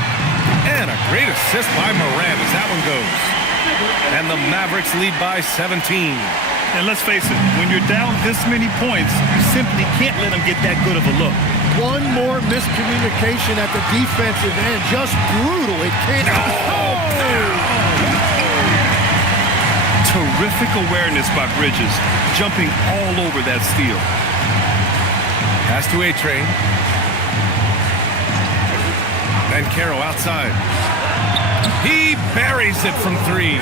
And a great assist by Morant as that one goes. And the Mavericks lead by 17. And let's face it, when you're down this many points, you simply can't let them get that good of a look. One more miscommunication at the defensive end. Just brutal. It can't. Terrific awareness by Bridges, jumping all over that steal. Pass to A-Train. Banchero outside. He buries it from 3.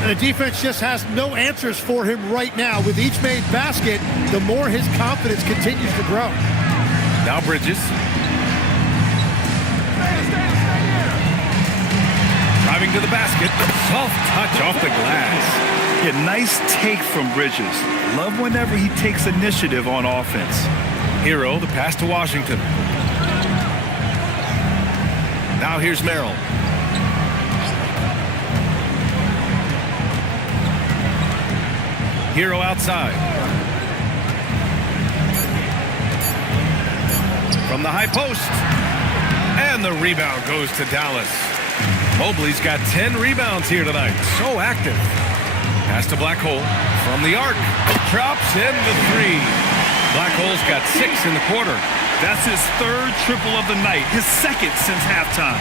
And the defense just has no answers for him right now. With each made basket, the more his confidence continues to grow. Now Bridges. Driving to the basket. Soft touch off the glass. Yeah, nice take from Bridges. Love whenever he takes initiative on offense. Hero, the pass to Washington. Now here's Merrill. Hero outside. From the high post. And the rebound goes to Dallas. Mobley's got 10 rebounds here tonight. So active. Pass to Black Hole from the arc. Drops in the 3. Black Hole's got 6 in the quarter. That's his 3rd triple of the night, his 2nd since halftime.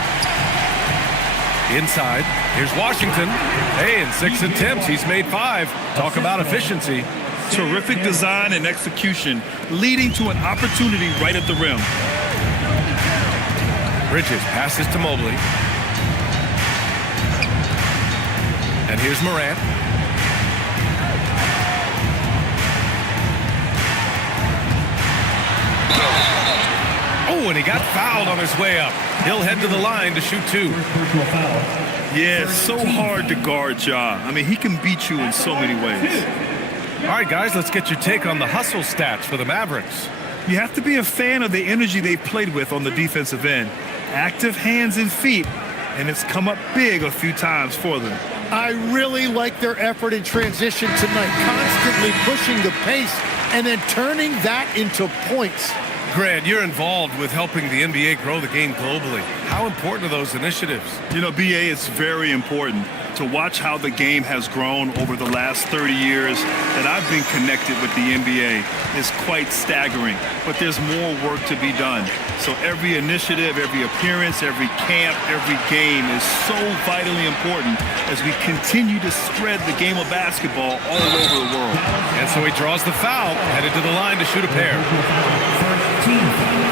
Inside, here's Washington. Hey, in 6 attempts, he's made 5. Talk about efficiency. Terrific design and execution, leading to an opportunity right at the rim. Bridges passes to Mobley. And here's Morant. Oh, and he got fouled on his way up. He'll head to the line to shoot 2. Yeah, it's so hard to guard Ja. I mean, he can beat you in so many ways. All right, guys, let's get your take on the hustle stats for the Mavericks. You have to be a fan of the energy they've played with on the defensive end. Active hands and feet, and it's come up big a few times for them. I really like their effort in transition tonight, constantly pushing the pace and then turning that into points. Grant, you're involved with helping the NBA grow the game globally. How important are those initiatives? You know, BA, it's very important. to watch how the game has grown over the last 30 years that I've been connected with the NBA is quite staggering. But there's more work to be done. So every initiative, every appearance, every camp, every game is so vitally important as we continue to spread the game of basketball all over the world. And so he draws the foul, headed to the line to shoot a pair. First team foul.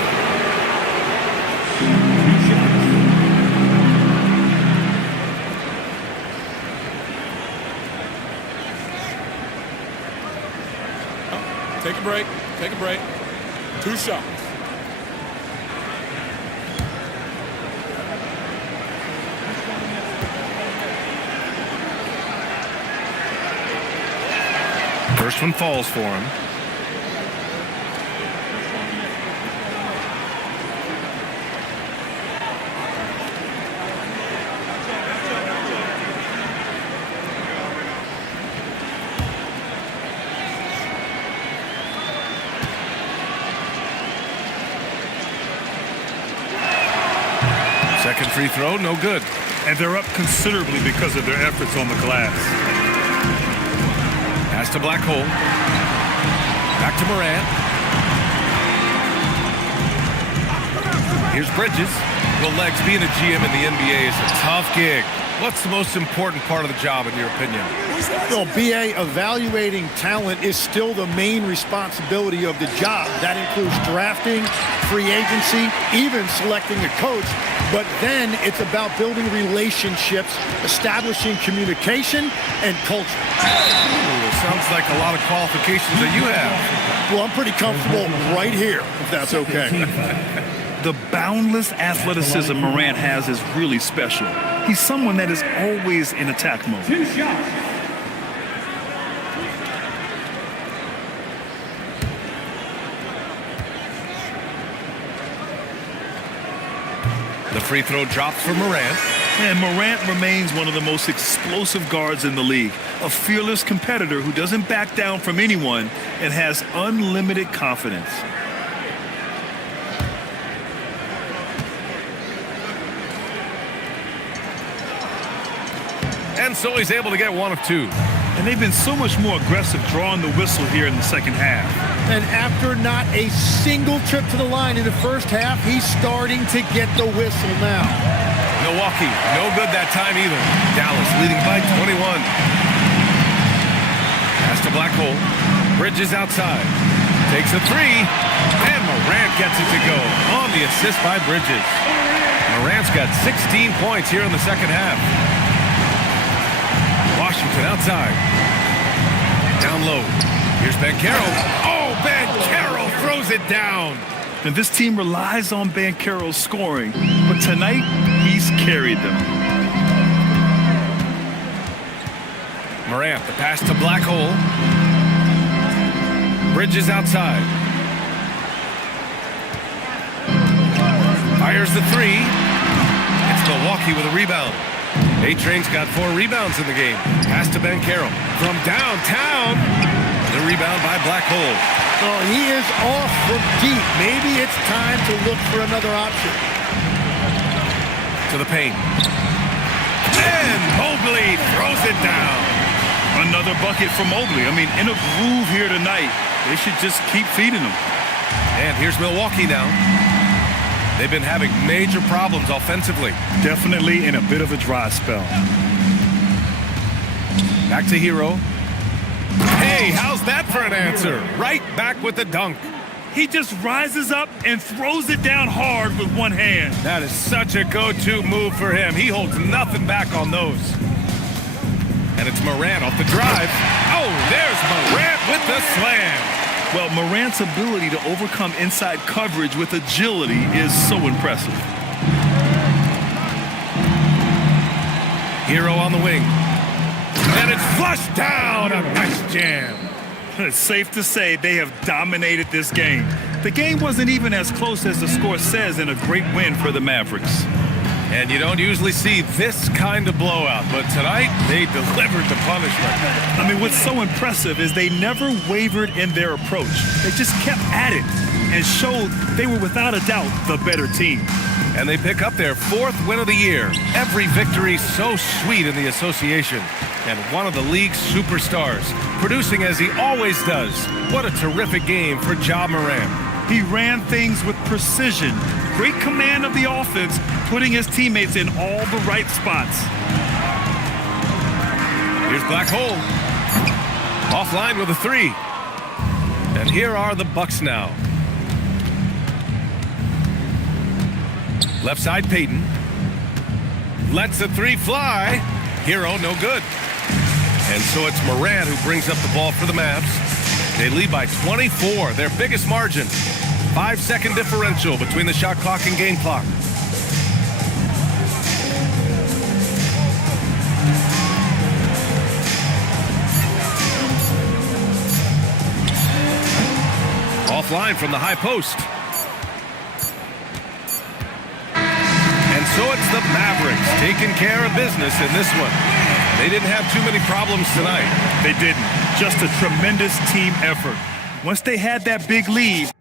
Take a break. Take a break. 2 shots. First one falls for him. Second free throw, no good. And they're up considerably because of their efforts on the glass. Pass to Black Hole. Back to Morant. Here's Bridges. Well, Legs, being a GM in the NBA is a tough gig. What's the most important part of the job, in your opinion? Well, BA, evaluating talent is still the main responsibility of the job. That includes drafting, free agency, even selecting a coach. But then it's about building relationships, establishing communication, and culture. Ooh, sounds like a lot of qualifications that you have. Well, I'm pretty comfortable right here, if that's okay. The boundless athleticism Morant has is really special. He's someone that is always in attack mode. 2 shots. The free throw drops for Morant. And Morant remains one of the most explosive guards in the league. A fearless competitor who doesn't back down from anyone and has unlimited confidence. And so he's able to get 1 of 2. And they've been so much more aggressive drawing the whistle here in the second half. And after not a single trip to the line in the first half, he's starting to get the whistle now. Milwaukee, no good that time either. Dallas leading by 21. Pass to Black Hole. Bridges outside. Takes a 3. And Morant gets it to go on the assist by Bridges. Morant's got 16 points here in the second half. Washington outside. Down low. Here's Banchero. Oh, Banchero throws it down. And this team relies on Banchero's scoring, but tonight he's carried them. Morant, the pass to Black Hole. Bridges outside. Fires the 3. It's Milwaukee with a rebound. A-Train's got 4 rebounds in the game. Pass to Banchero. From downtown. The rebound by Black Hole. Oh, he is off from deep. Maybe it's time to look for another option. To the paint. And Mobley throws it down. Another bucket for Mobley. I mean, in a groove here tonight. They should just keep feeding him. And here's Milwaukee now. They've been having major problems offensively. Definitely in a bit of a dry spell. Back to Hero. Hey, how's that for an answer? Right back with the dunk. He just rises up and throws it down hard with one hand. That is such a go-to move for him. He holds nothing back on those. And it's Morant off the drive. Oh, there's Morant with the slam. Well, Morant's ability to overcome inside coverage with agility is so impressive. Hero on the wing. And it's flushed down. A nice jam. It's safe to say they have dominated this game. The game wasn't even as close as the score says in a great win for the Mavericks. And you don't usually see this kind of blowout, but tonight they delivered the punishment. I mean, what's so impressive is they never wavered in their approach. They just kept at it and showed they were without a doubt the better team. and they pick up their 4th win of the year. Every victory so sweet in the association. And one of the league's superstars, producing as he always does. What a terrific game for Ja Morant. He ran things with precision. Great command of the offense, putting his teammates in all the right spots. Here's Black Hole. Offline with a 3. And here are the Bucks now. Left side, Payton. Lets the 3 fly. Hero, no good. And so it's Morant who brings up the ball for the Mavs. They lead by 24, their biggest margin. 5-second differential between the shot clock and game clock. Offline from the high post. And so it's the Mavericks taking care of business in this one. They didn't have too many problems tonight. They didn't. Just a tremendous team effort. Once they had that big lead,